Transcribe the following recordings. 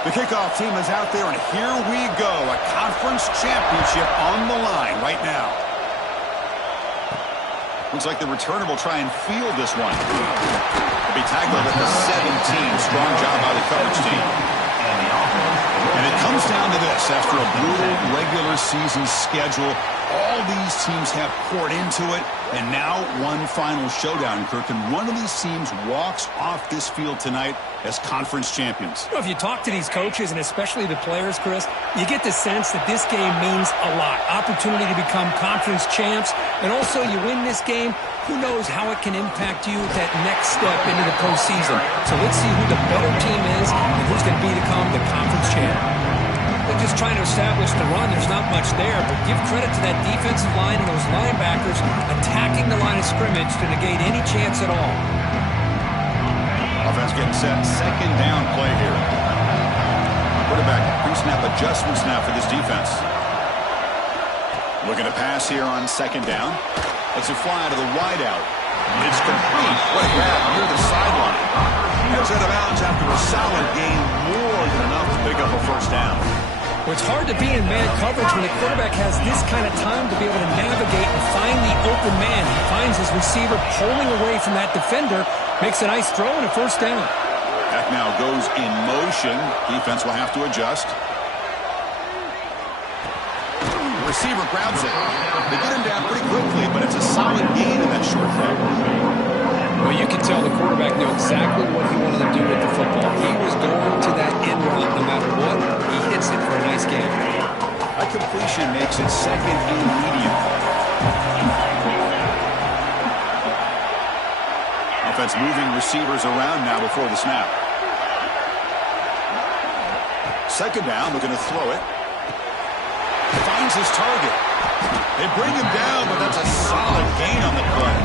The kickoff team is out there, and here we go. A conference championship on the line right now. Looks like the returner will try and field this one. He'll be tackled at the 17. Strong job by the coverage team. And it comes down to this. After a brutal regular season schedule, all these teams have poured into it, and now one final showdown, Kirk. And one of these teams walks off this field tonight as conference champions. Well, if you talk to these coaches, and especially the players, Chris, you get the sense that this game means a lot. Opportunity to become conference champs, and also you win this game, who knows how it can impact you at that next step into the postseason. So let's see who the better team is and who's going to become the conference champ. They're just trying to establish the run. There's not much there, but give credit to that defensive line and those linebackers attacking the line of scrimmage to negate any chance at all. Offense getting set. Second down play here. Quarterback pre-snap adjustments now for this defense. Looking to pass here on second down. Let's it fly to the wideout. It's complete. What a grab near the sideline. Heads out of bounds after a solid gain, more than enough to pick up a first down. Well, it's hard to be in man coverage when the quarterback has this kind of time to be able to navigate and find the open man. He finds his receiver pulling away from that defender, makes a nice throw and a first down. That now goes in motion. Defense will have to adjust. The receiver grabs it. They get him down pretty quickly, but it's a solid gain in that short throw. Well, you can tell the quarterback knew exactly what he wanted to do with the football. He was going to that end route no matter what. He hits it for a nice game. A completion makes it second and medium. Offense moving receivers around now before the snap. Second down, looking to throw it. Finds his target. They bring him down, but that's a solid gain on the play.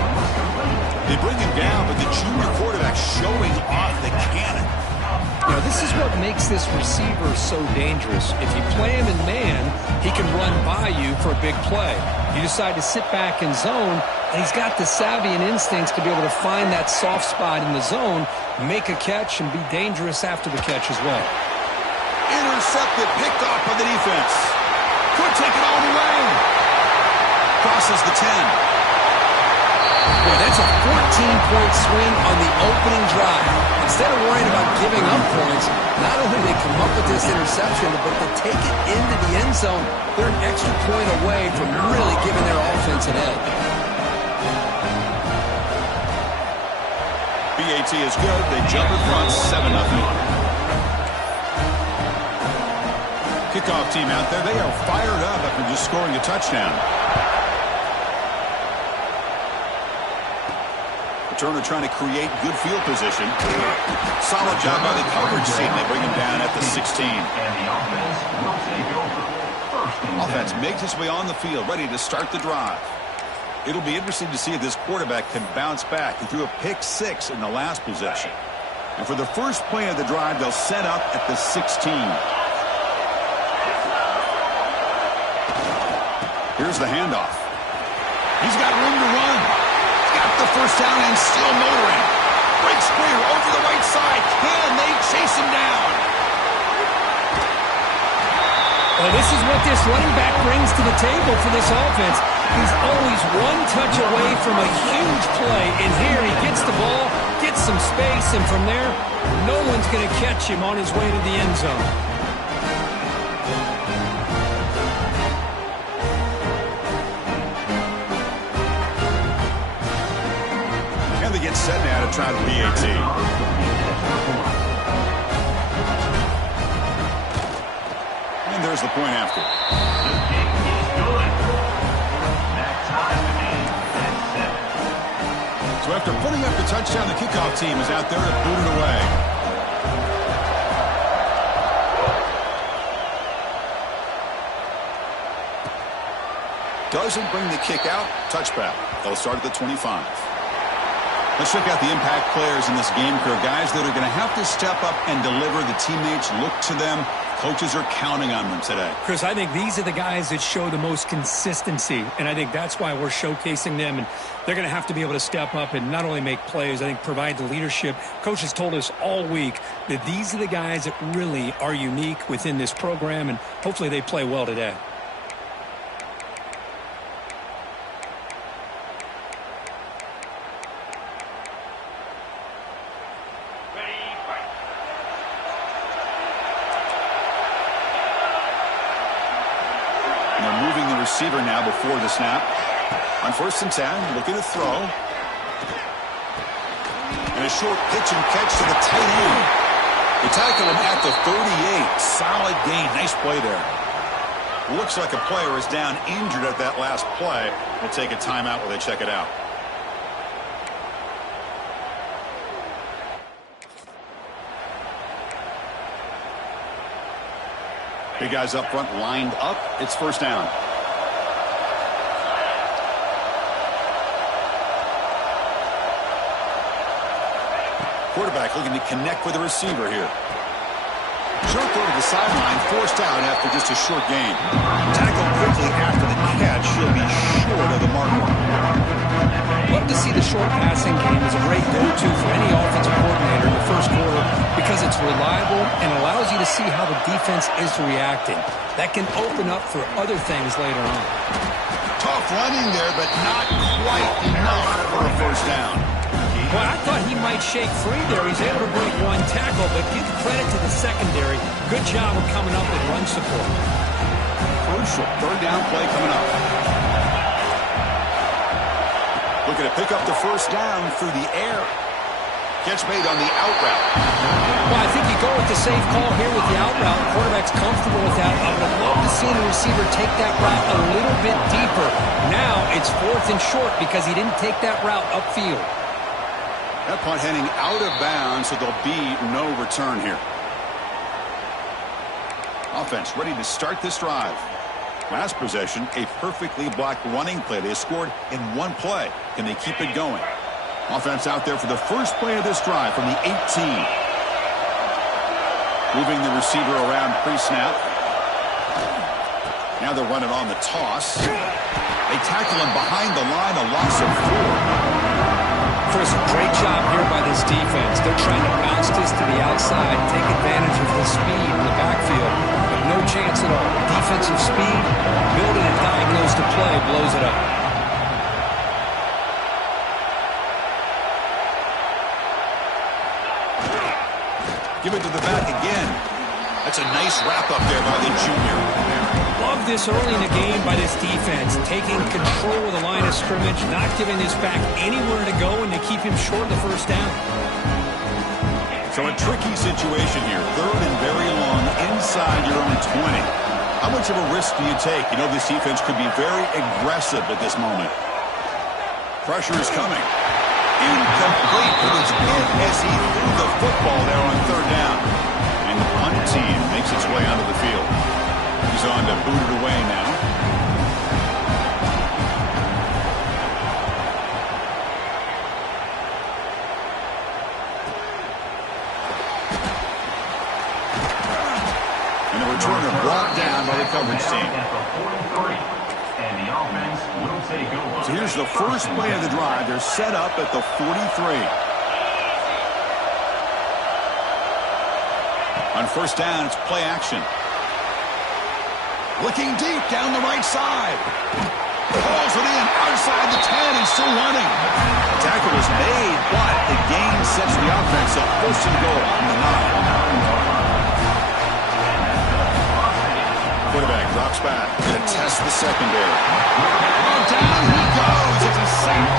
They bring him down, but the junior quarterback showing off the cannon. You know, this is what makes this receiver so dangerous. If you play him in man, he can run by you for a big play. You decide to sit back in zone, and he's got the savvy and instincts to be able to find that soft spot in the zone, make a catch, and be dangerous after the catch as well. Intercepted, picked off by the defense. Could take it all the way. Crosses the 10. Boy, that's a 14-point swing on the opening drive. Instead of worrying about giving up points, not only do they come up with this interception, but if they take it into the end zone, they're an extra point away from really giving their offense an edge. PAT is good. They jump in front 7-0. Kickoff team out there. They are fired up after just scoring a touchdown. Turner trying to create good field position. Solid job by the coverage team. They bring him down at the 16. Offense makes its way on the field, ready to start the drive. It'll be interesting to see if this quarterback can bounce back. He threw a pick-6 in the last possession. And for the first play of the drive, they'll set up at the 16. Here's the handoff. He's got room to run. Got the first down and still motoring. Breaks clear over the right side. Can they chase him down? Well, this is what this running back brings to the table for this offense. He's always one touch away from a huge play. And here he gets the ball, gets some space, and from there, no one's going to catch him on his way to the end zone. Gets set now to try the PAT. And there's the point after. So after putting up the touchdown, the kickoff team is out there to boot it away. Doesn't bring the kick out. Touchback. They'll start at the 25. Let's check out the impact players in this game, crew. Guys that are going to have to step up and deliver. The teammates look to them. Coaches are counting on them today. Chris, I think these are the guys that show the most consistency, and I think that's why we're showcasing them. And they're going to have to be able to step up and not only make plays, I think provide the leadership. Coaches told us all week that these are the guys that really are unique within this program, and hopefully they play well today. Receiver now before the snap. On 1st and 10, looking to throw. And a short pitch and catch to the tight end. They tackle him at the 38. Solid gain. Nice play there. Looks like a player is down injured at that last play. They'll take a timeout while they check it out. Big guys up front lined up. It's 1st down. Quarterback looking to connect with the receiver here. Short throw to the sideline, forced out after just a short gain. Tackled quickly after the catch. He'll be short of the marker. Love to see the short passing game as a great go-to for any offensive coordinator in the first quarter because it's reliable and allows you to see how the defense is reacting. That can open up for other things later on. Tough running there, but not quite enough for a 1st down. Well, I thought he might shake free there. He's able to break one tackle, but give credit to the secondary. Good job of coming up with run support. Crucial 3rd down play coming up. Looking to pick up the 1st down through the air. Catch made on the out route. Well, I think you go with the safe call here with the out route. Quarterback's comfortable with that. I would have loved to see the receiver take that route a little bit deeper. Now it's 4th and short because he didn't take that route upfield. That punt heading out of bounds, so there'll be no return here. Offense ready to start this drive. Last possession, a perfectly blocked running play. They scored in one play. Can they keep it going? Offense out there for the first play of this drive from the 18. Moving the receiver around pre-snap. Now they're running on the toss. They tackle him behind the line, a loss of 4. Chris, great job here by this defense. They're trying to bounce this to the outside, take advantage of the speed in the backfield, but no chance at all. Defensive speed, building and diagnose the play, blows it up. Give it to the back again. That's a nice wrap-up there by the junior. Love this early in the game by this defense, taking control of the line of scrimmage, not giving this back anywhere to go, and to keep him short of the 1st down. So a tricky situation here. 3rd and very long inside your own 20. How much of a risk do you take? You know this defense could be very aggressive at this moment. Pressure is coming. Incomplete, but it's in as he threw the football there on 3rd down. And the punt team makes its way onto the field. He's on to boot it away now. And the returner brought down by the coverage team. So here's the first play of the drive. They're set up at the 43. On 1st down, it's play action. Looking deep down the right side. Calls it in outside the 10 and still running. The tackle was made, but the gain sets the offense up 1st and goal on the 9. Quarterback drops back. Going to test the secondary. Oh, down he goes. It's a sack.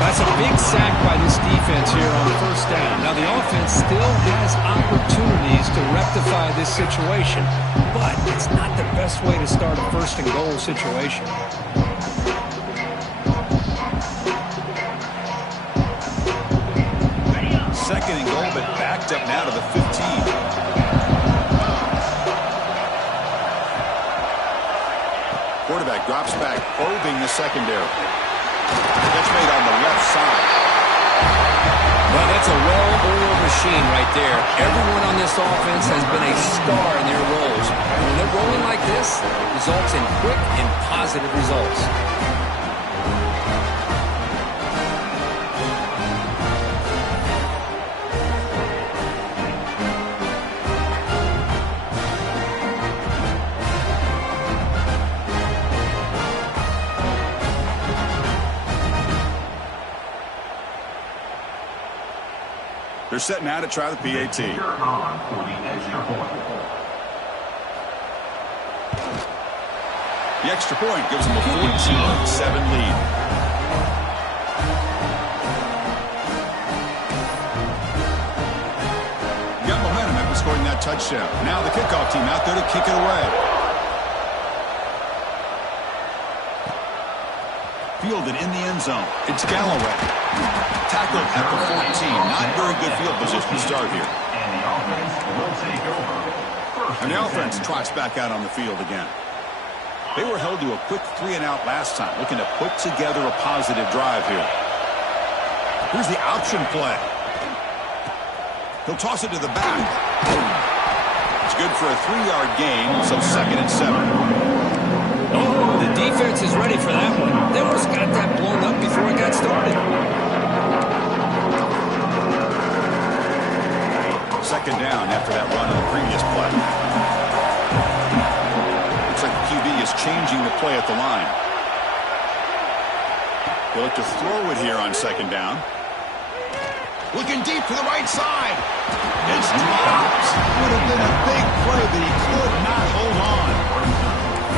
That's a big sack by this defense here on 1st down. Now the offense still has opportunities to rectify this situation, but it's not the best way to start a 1st and goal situation. Second and goal, but backed up now to the 15. Quarterback drops back, probing the secondary. That's made on the left side. Well, that's a well-oiled machine right there. Everyone on this offense has been a star in their roles. When they're rolling like this, it results in quick and positive results. They're set now to try the PAT. The extra point gives them a 14-7 lead. Got momentum after scoring that touchdown. Now the kickoff team out there to kick it away. Fielded in the end zone. It's Galloway. Tackled at the 14. Not very good field position to start here. And the offense will take over. And the offense trots back out on the field again. They were held to a quick 3-and-out last time, looking to put together a positive drive here. Here's the option play. He'll toss it to the back. It's good for a 3-yard gain, so 2nd and 7. Oh, the defense is ready for that one. They almost got that blown up before it got started. 2nd down after that run on the previous play. Looks like the QB is changing the play at the line. They'll look to throw it here on 2nd down. Looking deep to the right side. It's dropped. Would have been a big play, but he could not hold on.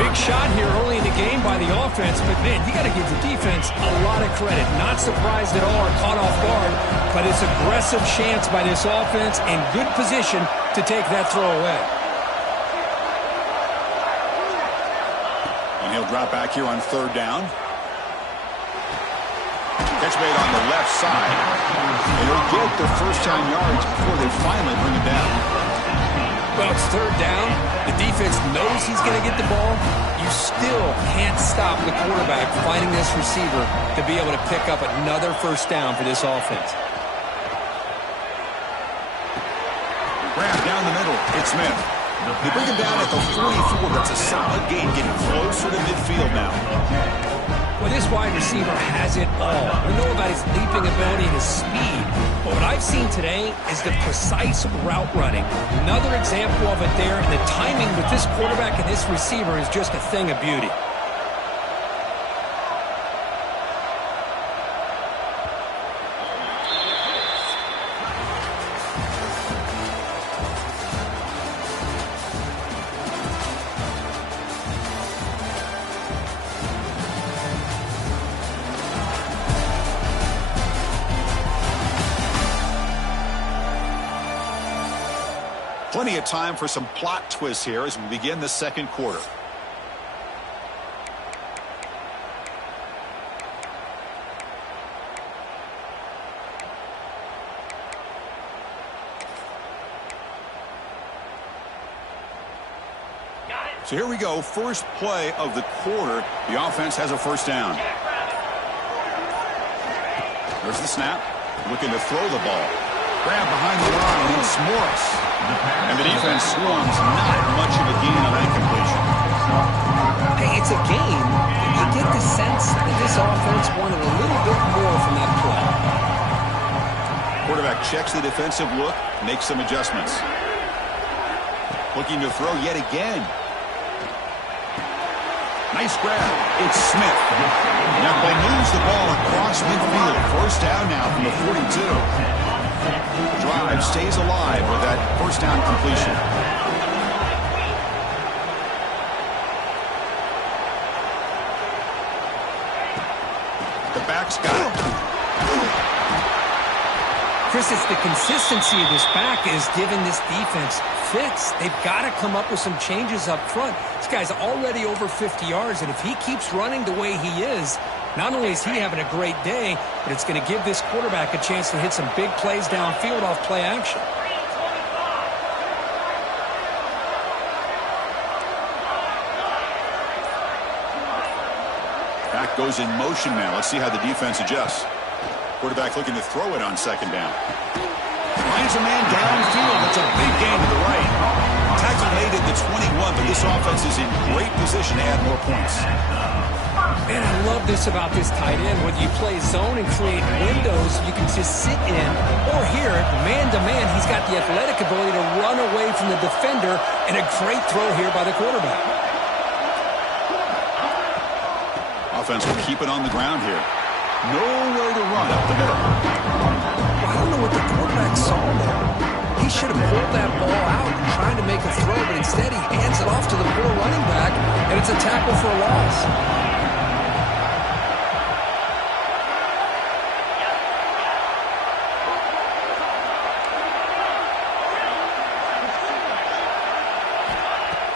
Big shot here early in the game by the offense, but man, you got to give the defense a lot of credit. Not surprised at all or caught off guard, but it's aggressive chance by this offense in good position to take that throw away. And he'll drop back here on 3rd down. Catch made on the left side. And he'll get the first-down yards before they finally bring him down. Well, it's 3rd down. The defense knows he's going to get the ball. You still can't stop the quarterback finding this receiver to be able to pick up another first down for this offense. Grab down the middle. It's Smith. They bring him down at the 44. That's a solid gain, getting closer to midfield now. Well, this wide receiver has it all. We know about his leaping ability and his speed. But what I've seen today is the precise route running. Another example of it there, and the timing with this quarterback and this receiver is just a thing of beauty. Plenty of time for some plot twists here as we begin the 2nd quarter. So here we go. First play of the quarter. The offense has a first down. There's the snap. Looking to throw the ball. Grab behind the line. It's Morris. And the defense swarms. Not much of a gain on that completion. Hey, it's a game. You get the sense that this offense wanted a little bit more from that play. Quarterback checks the defensive look. Makes some adjustments. Looking to throw yet again. Nice grab. It's Smith. Now they moves the ball across midfield. First down now from the 42. The drive stays alive with that first down completion. The back's got it. Chris, it's the consistency of this back is giving this defense fits. They've got to come up with some changes up front. This guy's already over 50 yards, and if he keeps running the way he is, not only is he having a great day, but it's going to give this quarterback a chance to hit some big plays downfield off play action. Back goes in motion now. Let's see how the defense adjusts. Quarterback looking to throw it on second down. Finds a man downfield. That's a big gain to the right. Tackle made at the 21, but this offense is in great position to add more points. Man, I love this about this tight end. Whether you play zone and create windows you can just sit in, or here, man-to-man, he's got the athletic ability to run away from the defender, and a great throw here by the quarterback. Offense will keep it on the ground here. Nowhere to run up the middle. I don't know what the quarterback saw there. He should have pulled that ball out and tried to make a throw, but instead he hands it off to the poor running back, and it's a tackle for a loss.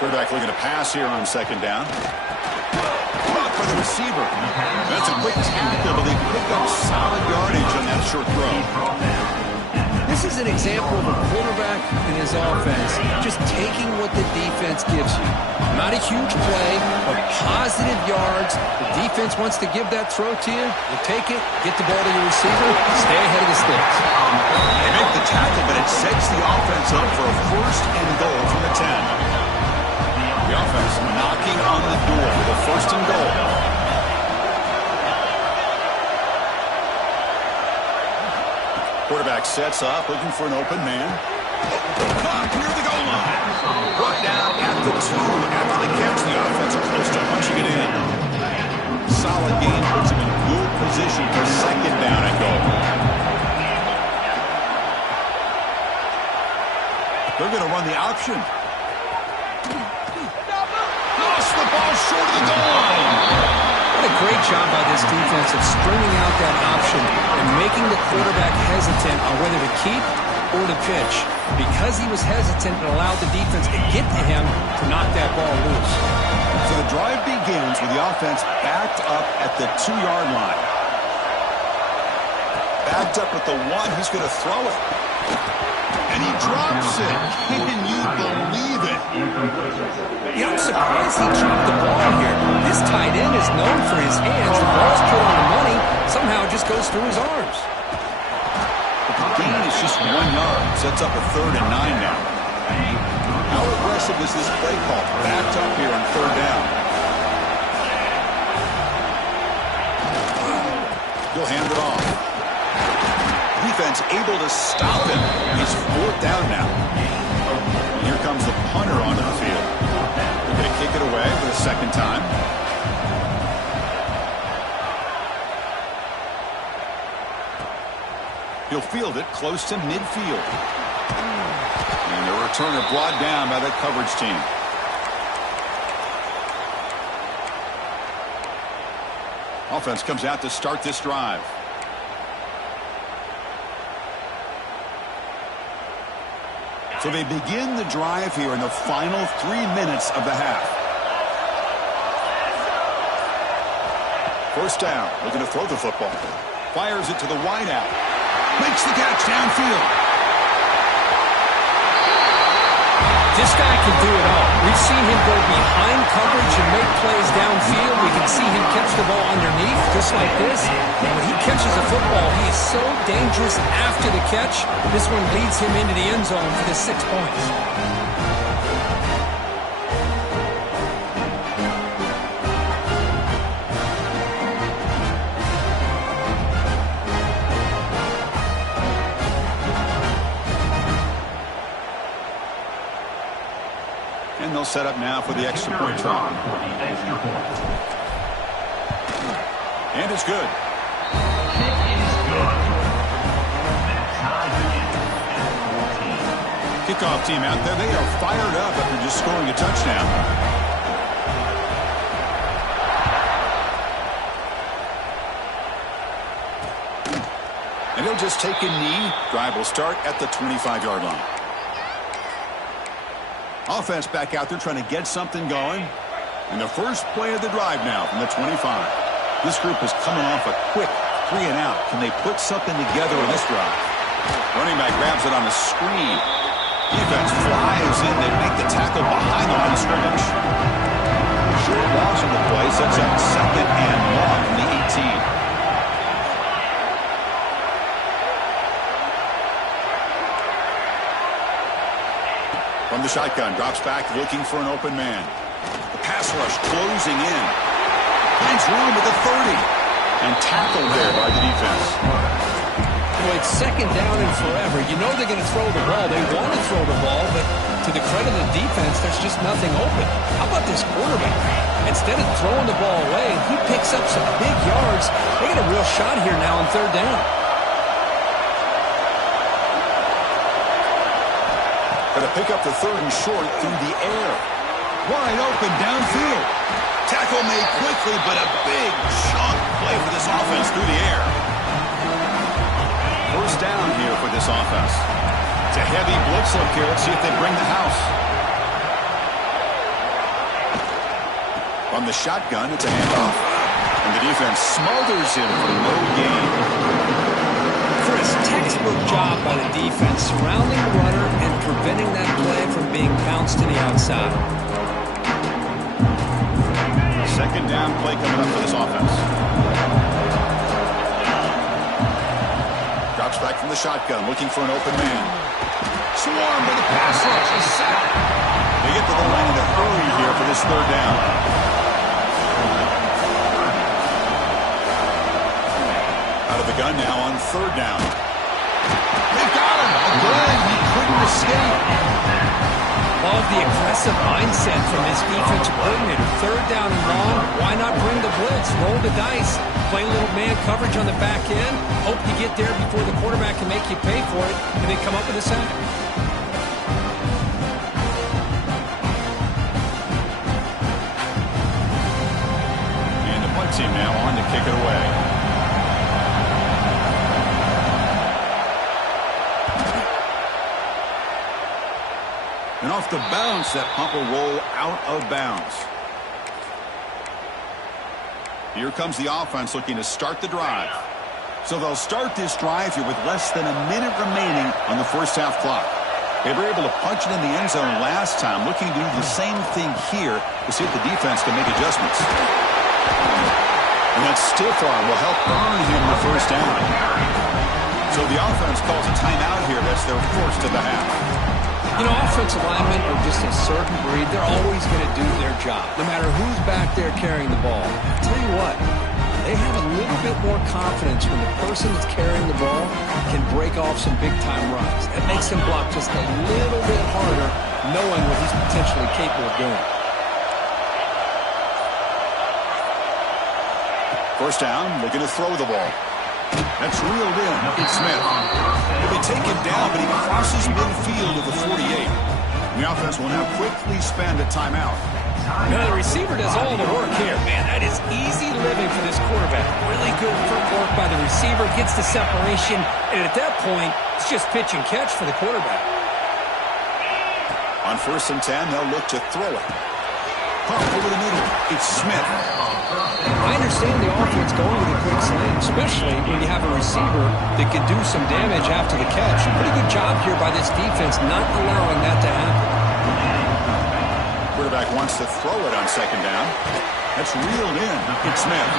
Quarterback looking to pass here on second down. Caught by the receiver. That's a quick tackle, but they pick up solid yardage on that short throw. This is an example of a quarterback and his offense just taking what the defense gives you. Not a huge play, but positive yards. The defense wants to give that throw to you. You take it, get the ball to your receiver, stay ahead of the sticks. They make the tackle, but it sets the offense up for a first and goal from the 10. The offense knocking on the door with a first and goal. Quarterback sets up, looking for an open man. Caught near the goal line. Brought down at the 2 after the catch. The offense close to punching it in. Solid game puts him in good position for second down and goal. They're going to run the option. The ball short of the goal line. What a great job by this defense of stringing out that option and making the quarterback hesitant on whether to keep or to pitch. Because he was hesitant, it allowed the defense to get to him to knock that ball loose. So the drive begins with the offense backed up at the 2-yard line. Backed up at the 1, he's going to throw it. And he drops it. Can you believe it? Yeah, I'm surprised he dropped the ball here. This tight end is known for his hands. The ball's put on the money. Somehow it just goes through his arms. But the gain is just 1 yard. Sets up a 3rd and 9 now. How aggressive is this play call? Backed up here on 3rd down. He'll hand it off. Defense able to stop him. He's 4th down now. And here comes the punter onto the field. They're going to kick it away for the second time. He'll field it close to midfield. And the returner brought down by the coverage team. Offense comes out to start this drive. So they begin the drive here in the final 3 minutes of the half. First down, looking to throw the football. Fires it to the wideout. Makes the catch downfield. This guy can do it all. We've seen him go behind coverage and make plays downfield. We can see him catch the ball underneath, just like this. And when he catches a football, he is so dangerous after the catch. This one leads him into the end zone for the 6 points. And they'll set up now for the extra point try. And it's good. Kickoff team out there. They are fired up after just scoring a touchdown. And he'll just take a knee. Drive will start at the 25-yard line. Offense back out there trying to get something going. And the first play of the drive now from the 25. This group is coming off a quick 3 and out. Can they put something together in this drive? Running back grabs it on a screen. Defense flies in. They make the tackle behind the line of scrimmage. Short loss on the play sets up 2nd and long from the 18. From the shotgun, drops back looking for an open man. The pass rush closing in. Finds room at the 30. And tackled there by the defense. Well, it's second down and forever. You know they're going to throw the ball. They want to throw the ball, but to the credit of the defense, there's just nothing open. How about this quarterback? Instead of throwing the ball away, he picks up some big yards. They get a real shot here now on third down. Going to pick up the third and short through the air. Wide open downfield. Tackle made quickly, but a big chunk play for this offense through the air. First down here for this offense. It's a heavy blitz look here. Let's see if they bring the house. From the shotgun, it's a handoff. And the defense smothers him for no gain. Chris, textbook job by the defense, surrounding the runner and preventing that play from being bounced to the outside. Second down play coming up for this offense. Drops back from the shotgun, looking for an open man. Swarmed by the pass rush. A sack. They get to the line in a hurry here for this third down. Out of the gun now on third down. They got him. Again, he couldn't escape. Love the aggressive mindset from this defensive coordinator. Third down and long, why not bring the blitz, roll the dice, play a little man coverage on the back end, hope you get there before the quarterback can make you pay for it, and then come up with a sack. And the punt team now on to kick it away. And off the bounce, that punt will roll out of bounds. Here comes the offense looking to start the drive. So they'll start this drive here with less than a minute remaining on the first half clock. They were able to punch it in the end zone last time, looking to do the same thing here to see if the defense can make adjustments. And that stiff arm will help earn him the first down. So the offense calls a timeout here. That's their first of the half. You know, offensive linemen are just a certain breed. They're always going to do their job, no matter who's back there carrying the ball. I'll tell you what, they have a little bit more confidence when the person that's carrying the ball can break off some big-time runs. That makes him block just a little bit harder, knowing what he's potentially capable of doing. First down, looking to throw the ball. That's reeled in. It's Smith. He'll be taken down, but he crosses midfield of the 48. And the offense will now quickly spend a timeout. Now the receiver does all the work here. Man, that is easy living for this quarterback. Really good footwork by the receiver. Gets the separation. And at that point, it's just pitch and catch for the quarterback. On 1st and 10, they'll look to throw it. Pump over the middle. It's Smith. I understand the offense going with a quick slant, especially when you have a receiver that can do some damage after the catch. Pretty good job here by this defense not allowing that to happen. Quarterback wants to throw it on second down. That's reeled in. It's Smith.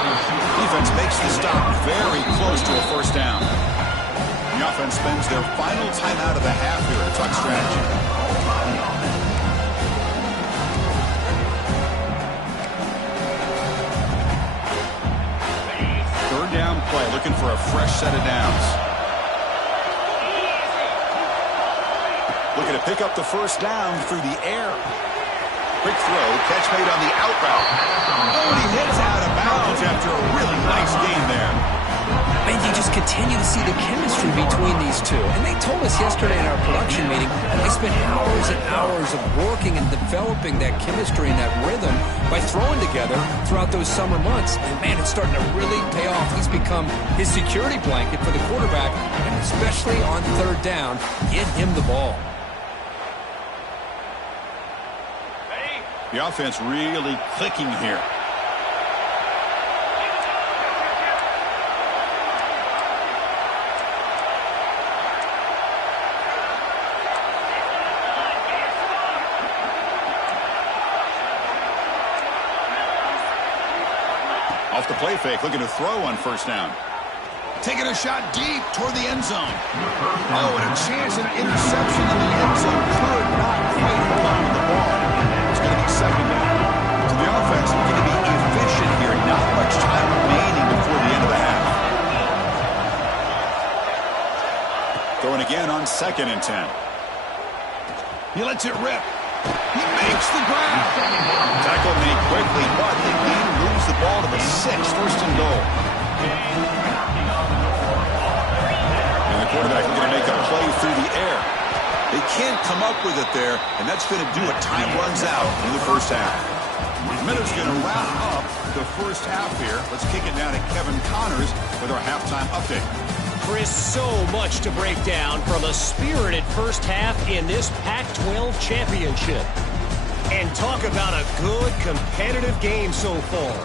Defense makes the stop very close to a first down. The offense spends their final timeout of the half here to talk strategy. Down play, looking for a fresh set of downs. Looking to pick up the first down through the air. Quick throw, catch made on the out route. Oh, and he hits out of bounds after a really nice game there. Man, you just continue to see the chemistry between these two. And they told us yesterday in our production meeting that they spent hours and hours of working and developing that chemistry and that rhythm by throwing together throughout those summer months. And, man, it's starting to really pay off. He's become his security blanket for the quarterback, and especially on third down, get him the ball. The offense really clicking here. Off the play fake, looking to throw on first down. Taking a shot deep toward the end zone. Oh, and a chance at interception in the end zone. Could not quite hold on to the ball. It's going to be second down. So the offense is going to be efficient here. Not much time remaining before the end of the half. Throwing again on 2nd and 10. He lets it rip. He makes the grab. Tackle made quickly, but the game moves the ball to the 6, 1st and goal. And the quarterback is going to make a play through the air. They can't come up with it there, and that's going to do it. Time runs out in the first half. Minutes going to wrap up the first half here. Let's kick it down to Kevin Connors with our halftime update. Chris, so much to break down from a spirited first half in this Pac-12 championship. And talk about a good, competitive game so far.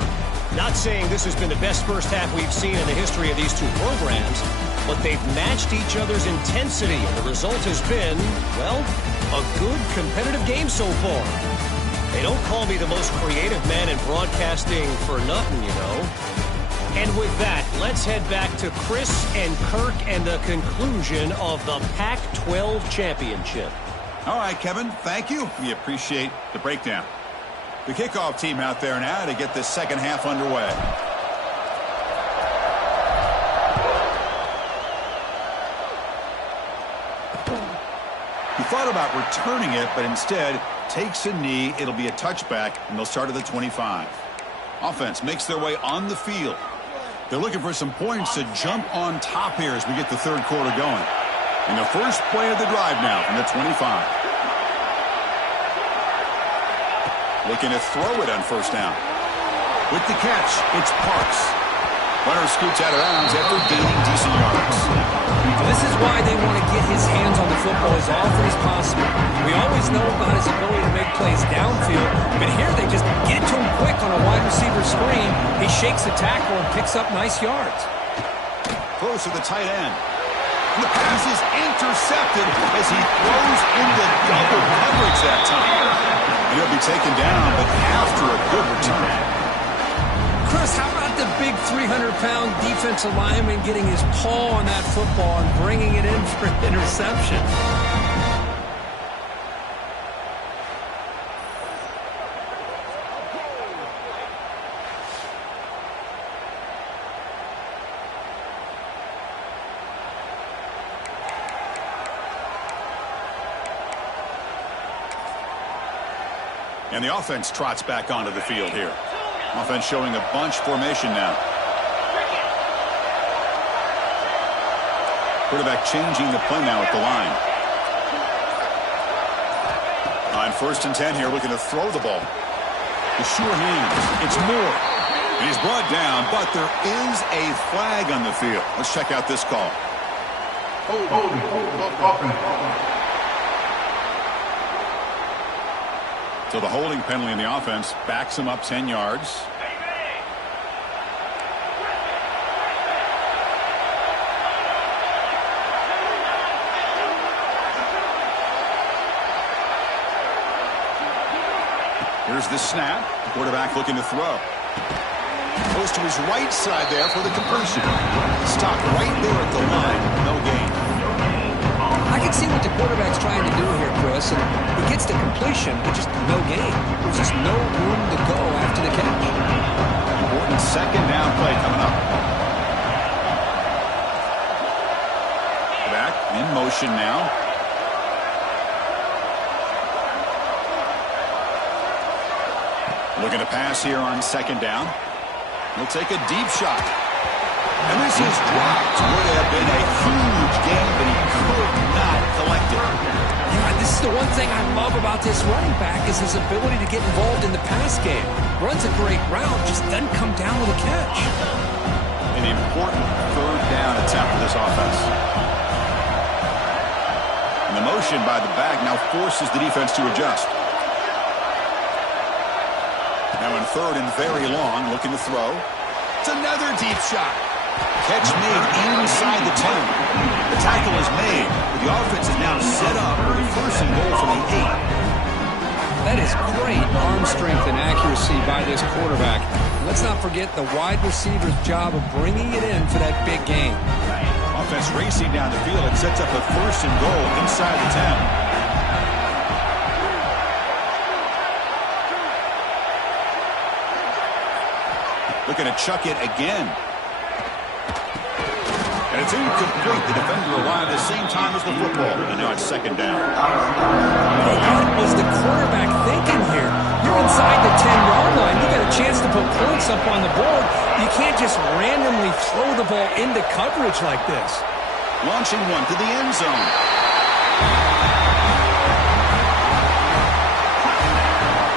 Not saying this has been the best first half we've seen in the history of these two programs, but they've matched each other's intensity, and the result has been, well, a good, competitive game so far. They don't call me the most creative man in broadcasting for nothing, you know. And with that, let's head back to Chris and Kirk and the conclusion of the Pac-12 championship. All right, Kevin, thank you. We appreciate the breakdown. The kickoff team out there now to get this second half underway. He thought about returning it, but instead takes a knee. It'll be a touchback, and they'll start at the 25. Offense makes their way on the field. They're looking for some points to jump on top here as we get the third quarter going. And the first play of the drive now from the 25. Looking to throw it on first down. With the catch, it's Parks. Runner scoots out of bounds after gaining decent yards. This is why they want to get his hands on the football as often as possible. We always know about his ability to make plays downfield, but here they just get it to him quick on a wide receiver screen. He shakes the tackle and picks up nice yards. Close to the tight end. And the pass is intercepted as he throws into double coverage that time. And he'll be taken down, but after a good return. Chris, how about the big 300-pound defensive lineman getting his paw on that football and bringing it in for an interception? And the offense trots back onto the field here. Offense showing a bunch formation now. Quarterback changing the play now at the line. On 1st and 10 here, looking to throw the ball. The sure hands. It's Moore. And he's brought down, but there is a flag on the field. Let's check out this call. So the holding penalty in the offense backs him up 10 yards. Here's the snap. Quarterback looking to throw. Goes to his right side there for the completion. Stopped right there at the line. No gain. I can see what the quarterback's trying to do here, Chris, and he gets the completion, but just no gain. There's just no room to go after the catch. Important second down play coming up. Back in motion now. Looking to pass here on second down. He'll take a deep shot. And this is dropped. Would have been a huge game, but he could not collect it. Yeah, this is the one thing I love about this running back is his ability to get involved in the pass game. Runs a great route, just doesn't come down with a catch. An important third down attempt for this offense. And the motion by the back now forces the defense to adjust. Now in 3rd and very long, looking to throw. It's another deep shot. Catch made inside the 10. The tackle is made, but the offense is now set up for a 1st and goal from the 8. That is great arm strength and accuracy by this quarterback. Let's not forget the wide receiver's job of bringing it in for that big game. Offense racing down the field. It sets up a 1st and goal inside the 10. Looking to chuck it again. And it's incomplete. The defender arrived at the same time as the football. And now it's second down. What was the quarterback thinking here? You're inside the 10-yard line. You got a chance to put points up on the board. You can't just randomly throw the ball into coverage like this. Launching one to the end zone.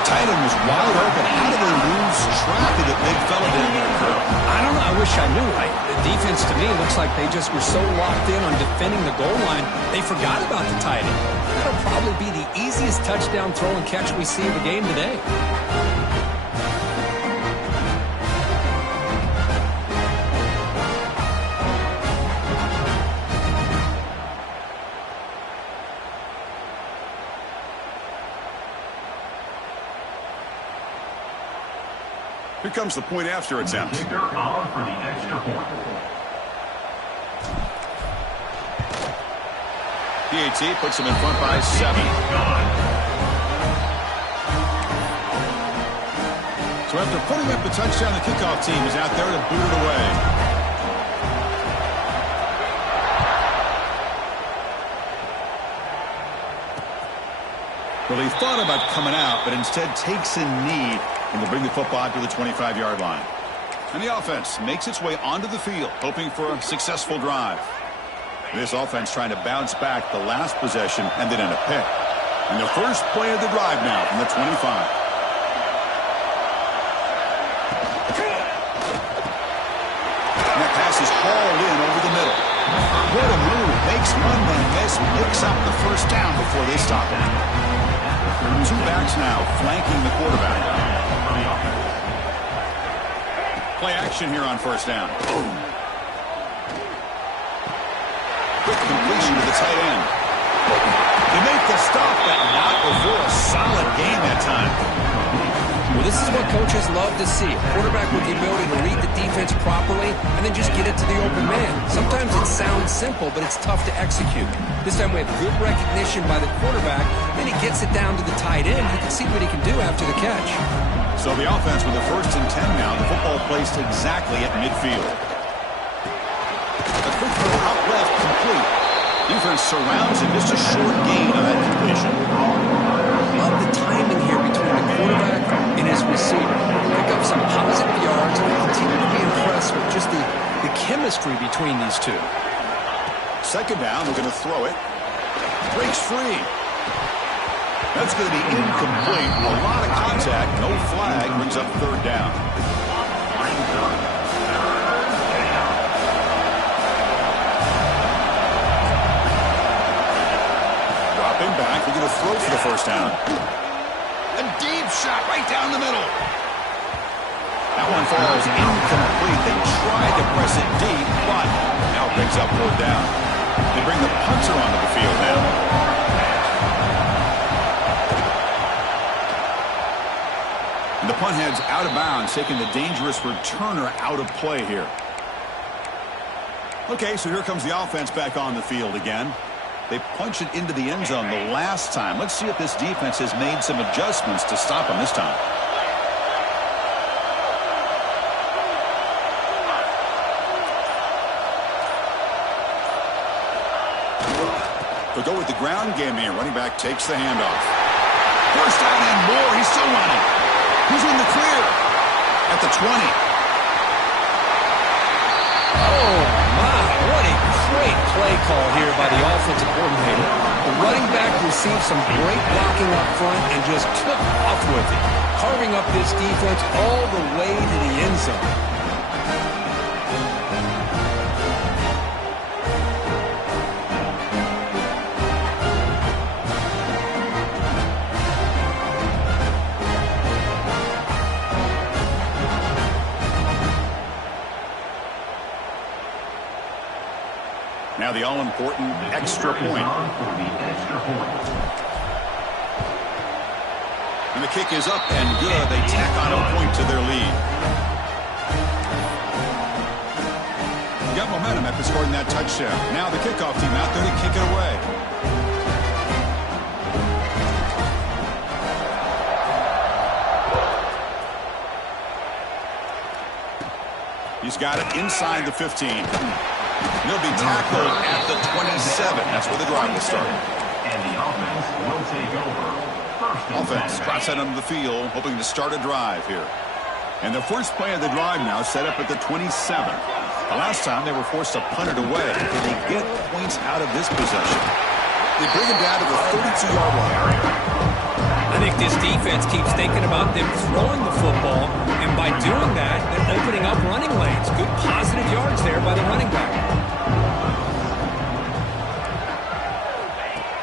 Tight end was wide open. How did they lose track of the big fella down there, Kirk? I don't know. I wish I knew. The defense, to me, looks like they just were so locked in on defending the goal line, they forgot about the tight end. That'll probably be the easiest touchdown throw and catch we see in the game today. Here comes the point after attempt. Kicker on for the extra point. PAT puts him in front by 7. So after putting up the touchdown, the kickoff team is out there to boot it away. Well, he thought about coming out, but instead takes a knee and will bring the football to the 25-yard line. And the offense makes its way onto the field, hoping for a successful drive. This offense trying to bounce back the last possession and then in a pick. And the first play of the drive now from the 25. And that pass is hauled in over the middle. What a move. Makes one man miss, picks up the first down before they stop him. 2 backs now flanking the quarterback. Play action here on first down. Quick completion to the tight end. They make the stop, but not before a solid game that time. Well, this is what coaches love to see. A quarterback with the ability to read the defense properly and then just get it to the open man. Sometimes it sounds simple, but it's tough to execute. This time we have good recognition by the quarterback. Then he gets it down to the tight end. You can see what he can do after the catch. So the offense with the 1st and 10 now. The football placed exactly at midfield. A quick throw out left, complete. Defense surrounds him. Just a short gain on that completion. Love the timing here between the quarterback and his receiver. Pick up some positive yards and continue to be impressed with just the chemistry between these two. Second down, we're going to throw it. Breaks free. That's going to be incomplete. A lot of contact. No flag. Brings up 3rd down. Dropping back. We're going to throw for the first down. A deep shot right down the middle. That one falls incomplete. They tried to press it deep, but now brings up 4th down. They bring the punter onto the field now. And the punt heads out of bounds, taking the dangerous returner out of play here. Okay, so here comes the offense back on the field again. They punch it into the end zone the last time. Let's see if this defense has made some adjustments to stop them this time. They'll go with the ground game here. Running back takes the handoff. First down and more. He's still running. Who's in the clear? At the 20. Oh, my. What a great play call here by the offensive coordinator. The running back received some great blocking up front and just took off with it, carving up this defense all the way to the end zone. Now the all-important extra point. And the kick is up and good. They tack on a point to their lead. Got momentum after scoring that touchdown. Now the kickoff team out there to kick it away. He's got it inside the 15. He'll be tackled at the 27. That's where the drive will start. And the offense will take over. Offense drops out onto the field, hoping to start a drive here. And the first play of the drive now set up at the 27. The last time they were forced to punt it away. Can they get points out of this possession? They bring it down to the 32-yard line. I think this defense keeps thinking about them throwing the football, and by doing that, they're opening up running lanes. Good positive yards there by the running back.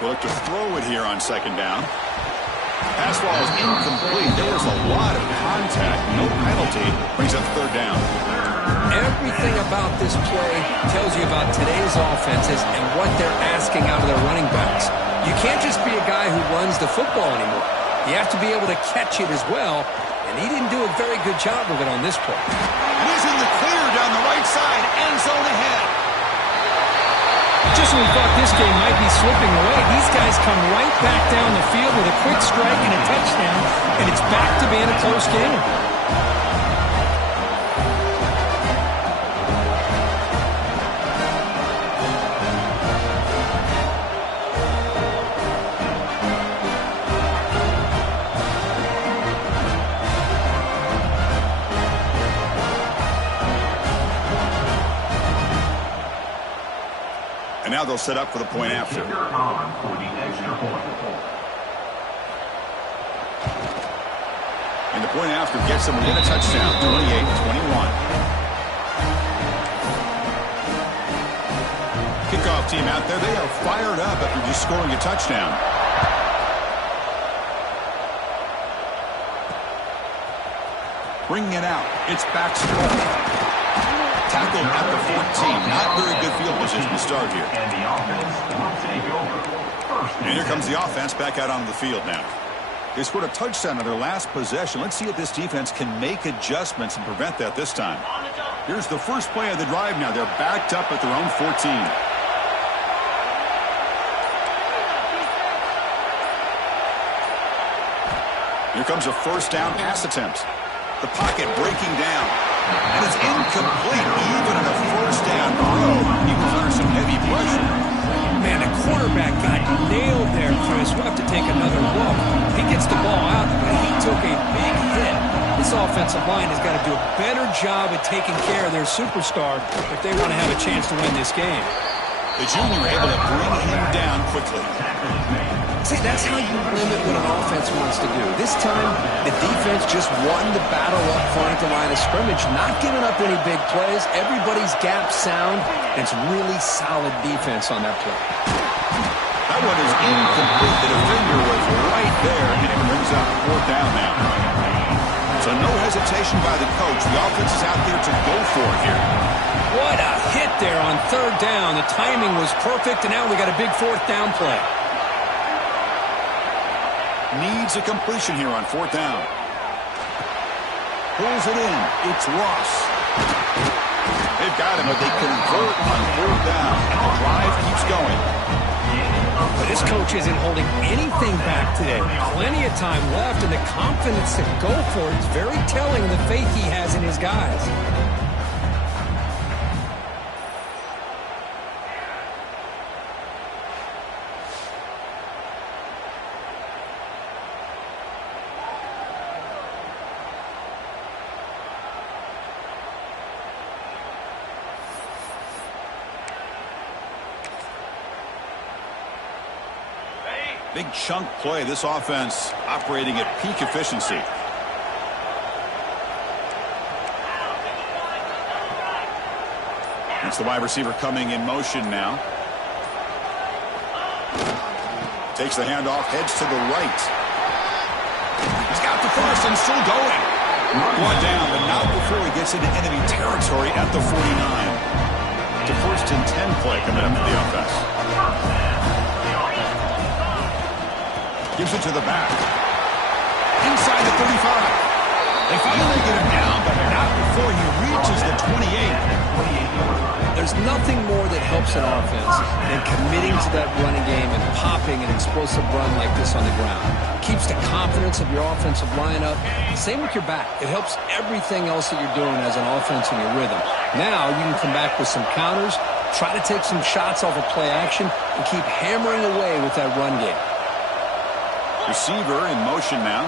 We'll look to throw it here on second down. Pass ball is incomplete. There was a lot of contact. No penalty. Brings up third down. Everything about this play tells you about today's offenses and what they're asking out of their running backs. You can't just be a guy who runs the football anymore. You have to be able to catch it as well, and he didn't do a very good job of it on this play. And he's in the clear down the right side. End zone ahead. Just when we thought this game might be slipping away, these guys come right back down the field with a quick strike and a touchdown, and it's back to being a close game. And now they'll set up for the point after. For the extra point. And the point after gets them within a touchdown, 28-21. Kickoff team out there, they are fired up after just scoring a touchdown. Bringing it out, it's back strong. Tackled at the 14. Not very good field position to start here. And the offense will take over. And here comes the offense back out onto the field now. They scored a touchdown on their last possession. Let's see if this defense can make adjustments and prevent that this time. Here's the first play of the drive now. They're backed up at their own 14. Here comes a first down pass attempt. The pocket breaking down. And it's incomplete. Even in a first down throw, he was under some heavy pressure. Man, the quarterback got nailed there, Chris. We'll have to take another look. He gets the ball out, but he took a big hit. This offensive line has got to do a better job at taking care of their superstar if they want to have a chance to win this game. The junior able to bring him down quickly. See, that's how you limit what an offense wants to do. This time, the defense just won the battle up front at the line of scrimmage, not giving up any big plays. Everybody's gap sound, and it's really solid defense on that play. That one is incomplete. The defender was right there, and it brings up fourth down now. So no hesitation by the coach. The offense is out there to go for it here. What a hit there on third down. The timing was perfect, and now we got a big fourth down play. Needs a completion here on fourth down. Pulls it in. It's Ross. They've got him, but they convert on fourth down. And the drive keeps going. But this coach isn't holding anything back today. Plenty of time left, and the confidence to go for it is very telling of the faith he has in his guys. Big chunk play. This offense operating at peak efficiency. It's the wide receiver coming in motion now. Takes the handoff, heads to the right. He's got the first and still going. One down, but not before he gets into enemy territory at the 49. It's a 1st and 10 play coming up for the offense. Gives it to the back. Inside the 35. They finally get him down, but not before he reaches the 28. There's nothing more that helps an offense than committing to that running game and popping an explosive run like this on the ground. Keeps the confidence of your offensive lineup. Same with your back. It helps everything else that you're doing as an offense in your rhythm. Now you can come back with some counters, try to take some shots off of play action, and keep hammering away with that run game. Receiver in motion now.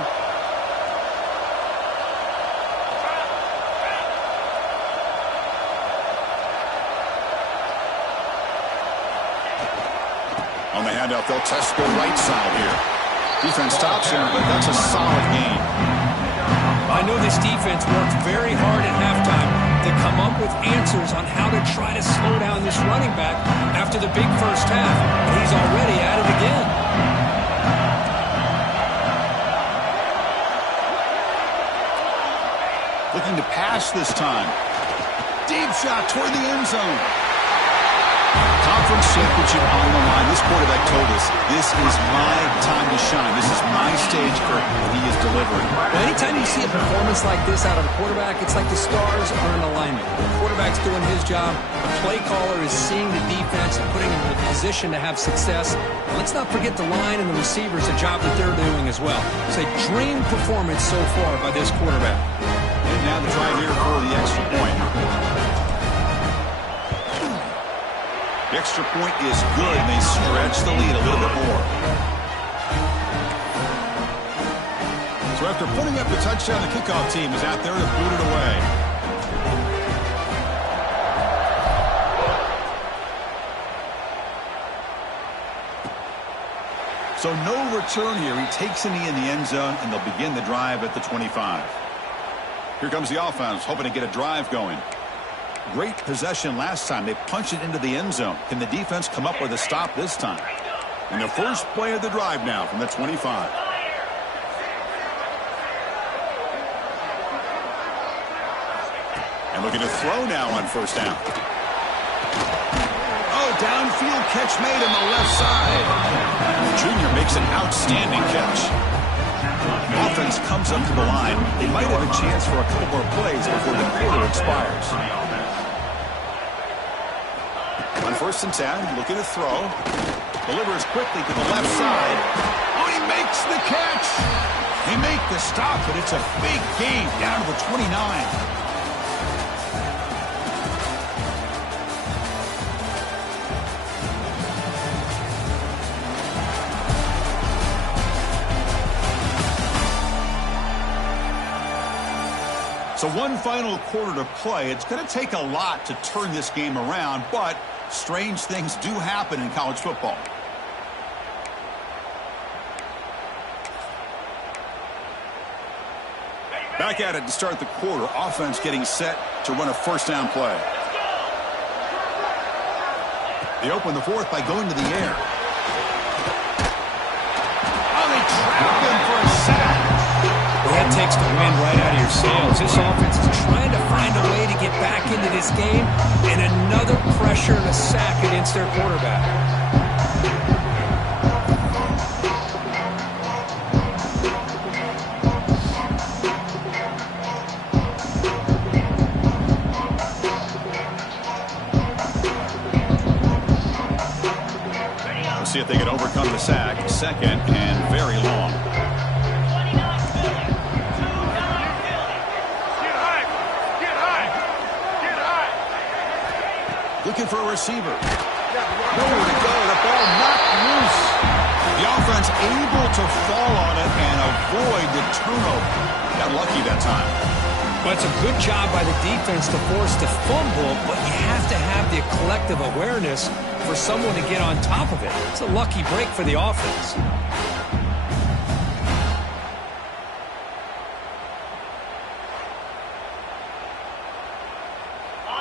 On the handoff, they'll test the right side here. Defense stops him, but that's a solid gain. I know this defense worked very hard at halftime to come up with answers on how to try to slow down this running back after the big first half. And he's already at it again. Looking to pass this time. Deep shot toward the end zone. Conference championship on the line. This quarterback told us, this is my time to shine. This is my stage for he is delivering. Well, anytime you see a performance like this out of a quarterback, it's like the stars are in alignment. The quarterback's doing his job. The play caller is seeing the defense and putting him in a position to have success. And let's not forget the line and the receivers, the job that they're doing as well. It's a dream performance so far by this quarterback. And now the try here for the extra point. The extra point is good, and they stretch the lead a little bit more. So after putting up the touchdown, the kickoff team is out there to boot it away. So no return here. He takes a knee in the end zone, and they'll begin the drive at the 25. Here comes the offense, hoping to get a drive going. Great possession last time. They punched it into the end zone. Can the defense come up with a stop this time? And the first play of the drive now from the 25. And looking to throw now on first down. Oh, downfield catch made on the left side. The junior makes an outstanding catch. Offense comes up to the line. They might have a chance for a couple more plays before the quarter expires. On 1st and 10, looking to throw. Delivers quickly to the left side. Oh, he makes the catch. They make the stop, but it's a big gain down to the 29. So one final quarter to play. It's going to take a lot to turn this game around, but strange things do happen in college football. Back at it to start the quarter. Offense getting set to run a first down play. They open the fourth by going to the air. Oh, they trap him for a sack. That takes the wind right out of your sails. This offense is trying to find a way to get back into this game, and another pressure and a sack against their quarterback. We'll see if they can overcome the sack. Second and very long. Looking for a receiver. Nowhere to go. The ball knocked loose. The offense able to fall on it and avoid the turnover. Got lucky that time. Well, it's a good job by the defense to force the fumble, but you have to have the collective awareness for someone to get on top of it. It's a lucky break for the offense.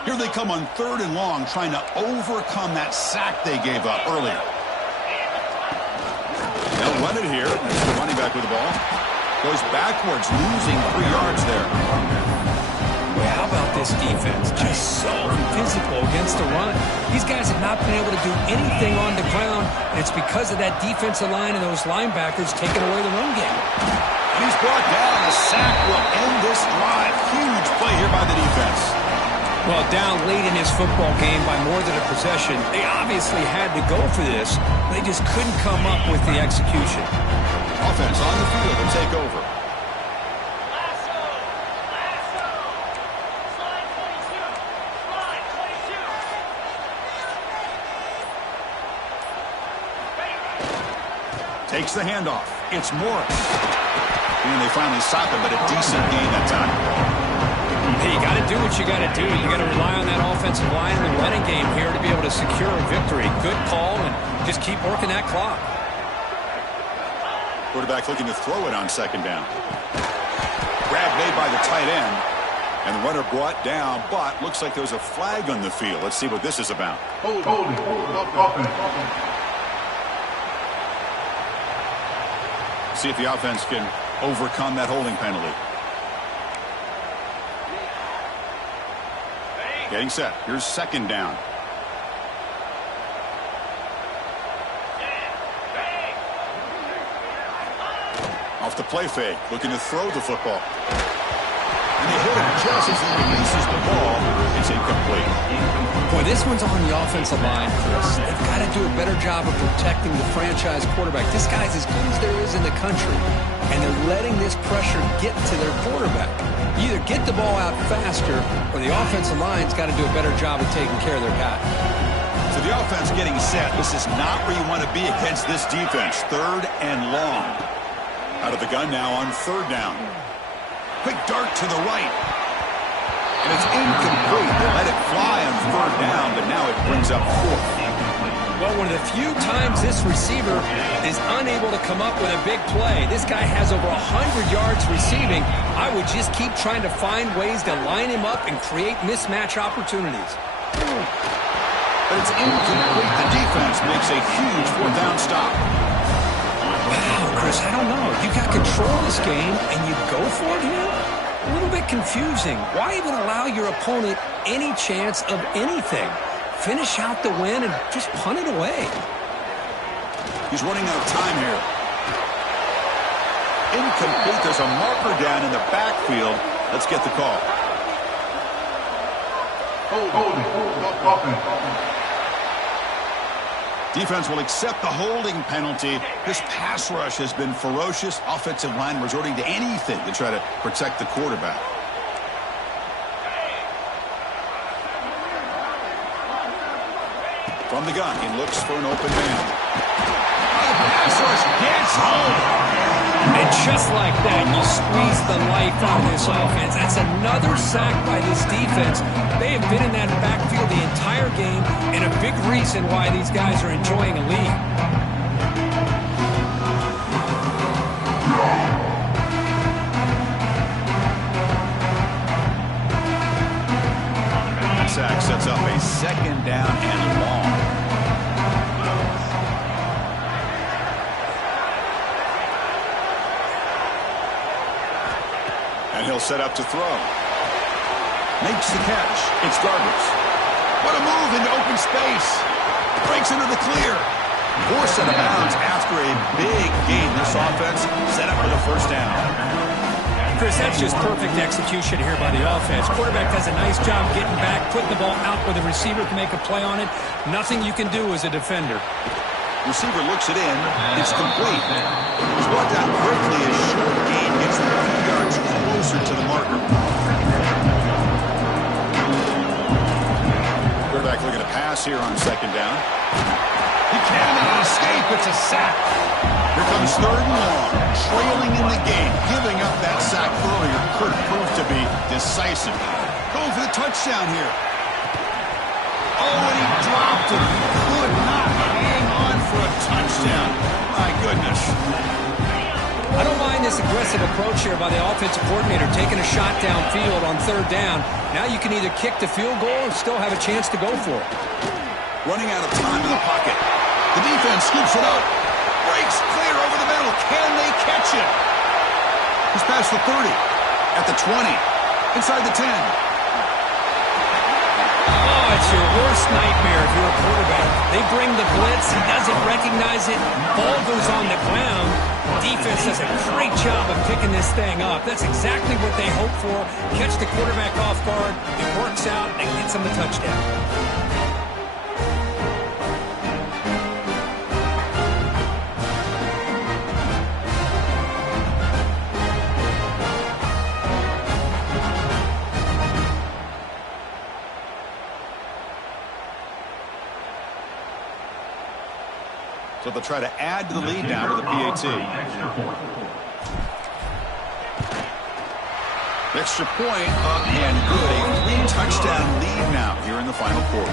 Here they come on 3rd and long, trying to overcome that sack they gave up earlier. They'll run it here. That's the running back with the ball. Goes backwards, losing 3 yards there. Well, how about this defense? Just so physical against the run. These guys have not been able to do anything on the ground, and it's because of that defensive line and those linebackers taking away the run game. He's brought down. A sack will end this drive. Huge play here by the defense. Well, down late in this football game by more than a possession, they obviously had to go for this. They just couldn't come up with the execution. Offense on the field to take over. Takes the handoff. It's Morris. And they finally stop it, but a decent gain that time. Hey, you got to do what you got to do. You got to rely on that offensive line in the running game here to be able to secure a victory. Good call, and just keep working that clock. Quarterback looking to throw it on second down. Grab made by the tight end. And the runner brought down, but looks like there's a flag on the field. Let's see what this is about. See if the offense can overcome that holding penalty. Getting set. Here's second down. Off the play fake. Looking to throw the football. And they hit him just as he releases the ball. It's incomplete. Boy, this one's on the offensive line, Chris. They've got to do a better job of protecting the franchise quarterback. This guy's as good as there is in the country, and they're letting this pressure get to their quarterback. You either get the ball out faster, or the offensive line's got to do a better job of taking care of their guy. So the offense getting set. This is not where you want to be against this defense. Third and long. Out of the gun now on third down. Quick dart to the right. And it's incomplete. They let it fly on third down, but now it brings up fourth. Well, one of the few times this receiver is unable to come up with a big play. This guy has over 100 yards receiving. I would just keep trying to find ways to line him up and create mismatch opportunities. But it's incomplete. The defense makes a huge fourth down stop. Wow, Chris, I don't know. You got control of this game, and you go for it here? A little bit confusing. Why even allow your opponent any chance of anything? Finish out the win and just punt it away. He's running out of time here. Incomplete. There's a marker down in the backfield. Let's get the call. Defense will accept the holding penalty. This pass rush has been ferocious. Offensive line resorting to anything to try to protect the quarterback. From the gun, he looks for an open man. The pass rush gets home. And just like that, you squeeze the life out of this offense. That's another sack by this defense. They have been in that backfield the entire game, and a big reason why these guys are enjoying a lead. Sack sets up a second down and long. And he'll set up to throw. Makes the catch. It's Garbers. What a move into open space. Breaks into the clear. Forced out of bounds after a big gain. This offense set up for the first down. Chris, that's just perfect execution here by the offense. Quarterback does a nice job getting back, putting the ball out where the receiver can make a play on it. Nothing you can do as a defender. Receiver looks it in. It's complete. He's brought down quickly. A short gain gets him a few yards closer to the marker. Quarterback looking to pass here on second down. He cannot escape. It's a sack. Here comes third and long. Trailing in the game. Giving up that sack earlier could prove to be decisive. Going for the touchdown here. Oh, and he dropped it. He could not hang on for a touchdown. My goodness. I don't mind this aggressive approach here by the offensive coordinator, taking a shot downfield on third down. Now you can either kick the field goal or still have a chance to go for it. Running out of time in the pocket. The defense scoops it up. Breaks clear over the middle. Can they catch it? He's past the 30. At the 20. Inside the 10. Oh, it's your worst nightmare if you're a quarterback. They bring the blitz. He doesn't recognize it. Ball goes on the ground. Defense does a great job of picking this thing up. That's exactly what they hope for. Catch the quarterback off guard. It works out and gets them a touchdown. So they'll try to add to the lead now to the PAT. Extra point up and good. A 3-touchdown lead now here in the final quarter.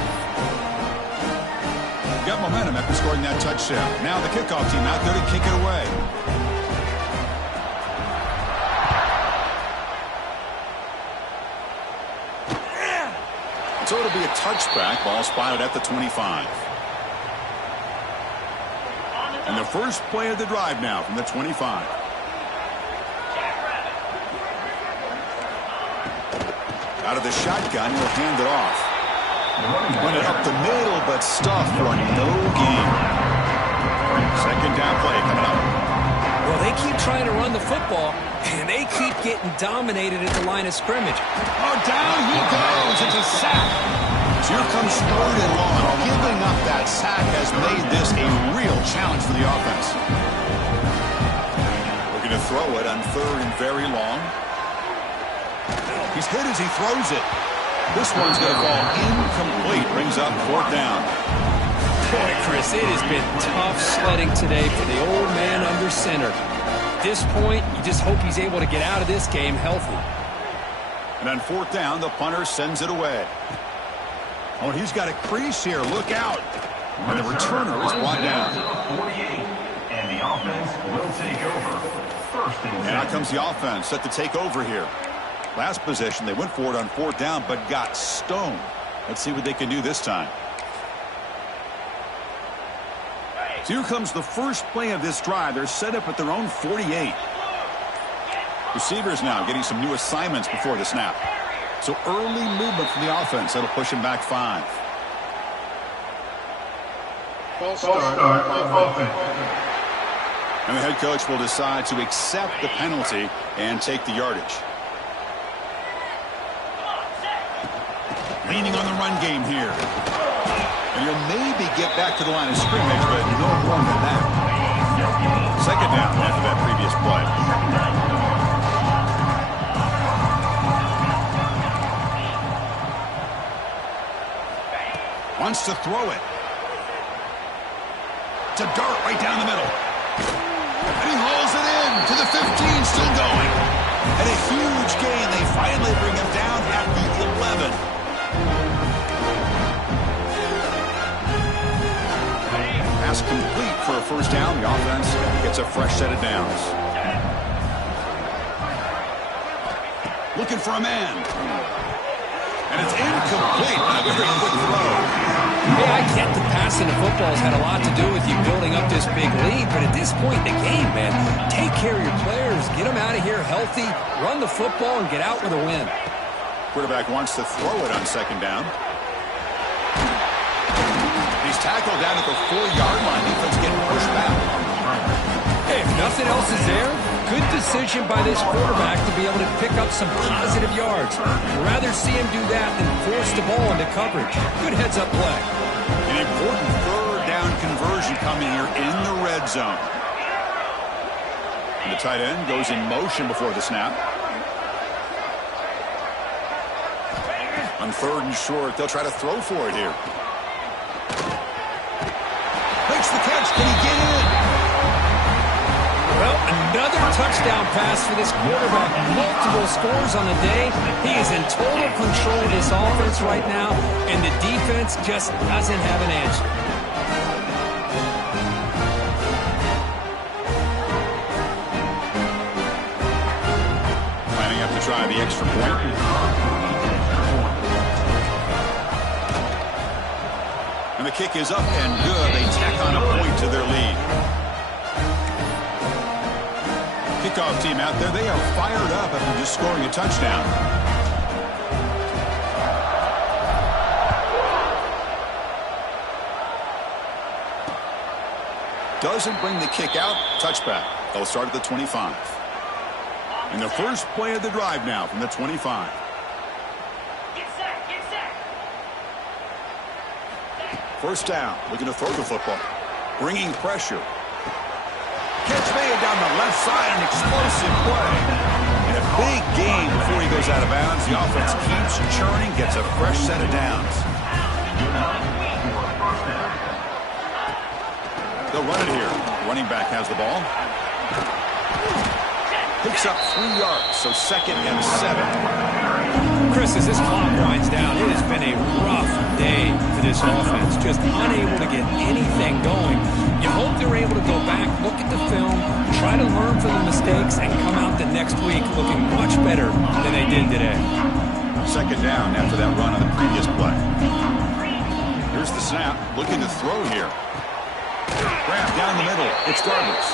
Got momentum after scoring that touchdown. Now the kickoff team out there to kick it away. So it'll be a touchback. Ball spotted at the 25. And the first play of the drive now from the 25. Out of the shotgun, he'll hand it off. Run it up the middle, but stuffed for no gain. Second down play coming up. Well, they keep trying to run the football, and they keep getting dominated at the line of scrimmage. Oh, down he goes. It's a sack. So here comes 3rd and long. Giving up that sack has made this a real challenge for the offense. Looking to throw it on 3rd and very long. He's hit as he throws it. This one's going to fall incomplete. Brings up 4th down. Boy, Chris, it has been tough sledding today for the old man under center. At this point, you just hope he's able to get out of this game healthy. And on 4th down, the punter sends it away. Oh, he's got a crease here. Look out. And the returner is brought down. 48, and the offense will take over. First and 10. And out comes the offense set to take over here. Last possession, they went for it on 4th down, but got stoned. Let's see what they can do this time. So here comes the first play of this drive. They're set up at their own 48. Receivers now getting some new assignments before the snap. So early movement from the offense. That'll push him back 5. False start offense. And the head coach will decide to accept the penalty and take the yardage. Leaning on the run game here. And he'll maybe get back to the line of scrimmage, but no more than that. Second down after that previous play. Wants to throw it. To Dart right down the middle. And he hauls it in to the 15, still going. And a huge gain. They finally bring him down at the 11. Pass complete for a first down. The offense gets a fresh set of downs. Looking for a man. And it's incomplete. A very quick throw. Hey, I get the passing the football's had a lot to do with you building up this big lead, but at this point in the game, man, take care of your players, get them out of here healthy, run the football, and get out with a win. Quarterback wants to throw it on second down. He's tackled down at the 4-yard line. Defense getting pushed back. Hey, if nothing else is there, good decision by this quarterback to be able to pick up some positive yards. I'd rather see him do that than force the ball into coverage. Good heads-up play. An important 3rd down conversion coming here in the red zone. And the tight end goes in motion before the snap. On 3rd and short, they'll try to throw for it here. Makes the catch. Can he get in? Well, another touchdown pass for this quarterback. Multiple scores on the day. He is in total control of this offense right now, and the defense just doesn't have an answer. Lining up to try the extra point. And the kick is up and good. They tack on a point to their lead. Kickoff team out there, they are fired up after just scoring a touchdown. Doesn't bring the kick out. Touchback. They'll start at the 25. And the first play of the drive now from the 25. First down. Looking to throw the football. Bringing pressure. Catch made down the left side. An explosive play. And a big gain before he goes out of bounds. The offense keeps churning. Gets a fresh set of downs. They'll run it here. Running back has the ball. Picks up 3 yards, so 2nd and 7. Chris, as this clock winds down, it has been a rough day for this offense. Just unable to get anything going. You hope they're able to go back, look at the film, try to learn from the mistakes, and come out the next week looking much better than they did today. 2nd down after that run on the previous play. Here's the snap. Looking to throw here. Grab down the middle. It's Garbers.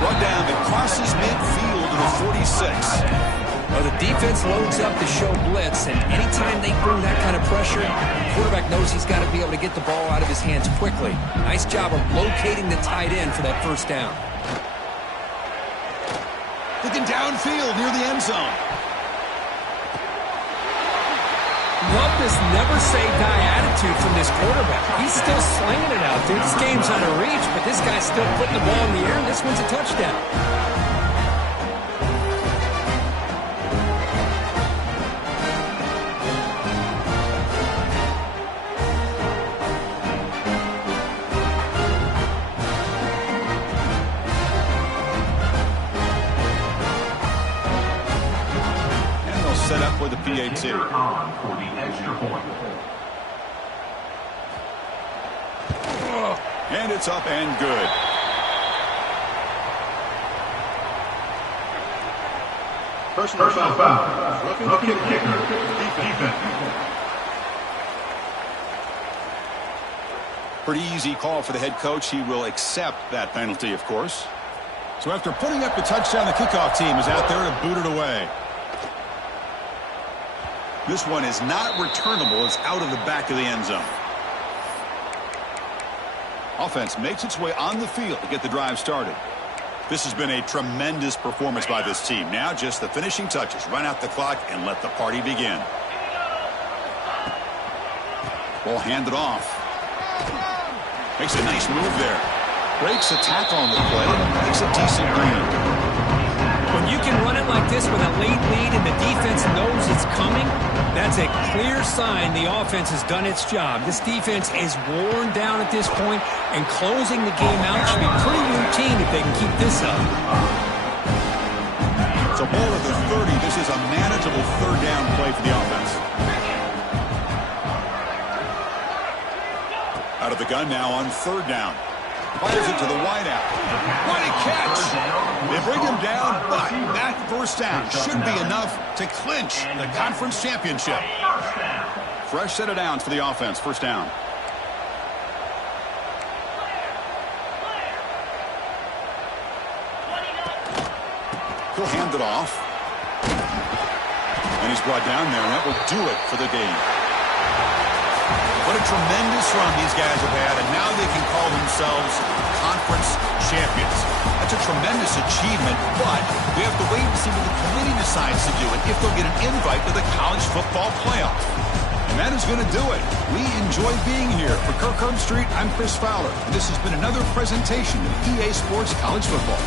Run down that crosses midfield to the 46. Well, the defense loads up to show blitz, and anytime they bring that kind of pressure, the quarterback knows he's got to be able to get the ball out of his hands quickly. Nice job of locating the tight end for that first down. Looking downfield near the end zone. Love this never-say-die attitude from this quarterback. He's still slinging it out there. This game's out of reach, but this guy's still putting the ball in the air, and this one's a touchdown. Set up with the PAT. For the extra point. And it's up and good. Personal foul. Rookie kicker. Defense. Pretty easy call for the head coach. He will accept that penalty, of course. So after putting up the touchdown, the kickoff team is out there to boot it away. This one is not returnable. It's out of the back of the end zone. Offense makes its way on the field to get the drive started. This has been a tremendous performance by this team. Now just the finishing touches. Run out the clock and let the party begin. Ball handed off. Makes a nice move there. Breaks a tackle on the play. Makes a decent gain. When you can run it like this with a late lead and the defense knows it's coming, that's a clear sign the offense has done its job. This defense is worn down at this point, and closing the game out should be pretty routine if they can keep this up. So ball at the 30. This is a manageable 3rd down play for the offense. Out of the gun now on 3rd down. Fires it to the wideout. What a catch! They bring him down, but that first down should be enough to clinch the conference championship. Fresh set of downs for the offense. First down. He'll hand it off. And he's brought down there, and that will do it for the game. What a tremendous run these guys have had, and now they can call themselves conference champions. That's a tremendous achievement, but we have to wait and see what the committee decides to do and if they'll get an invite to the college football playoff. And that is going to do it. We enjoy being here. For Kirk Herbstreit, I'm Chris Fowler. This has been another presentation of EA Sports College Football.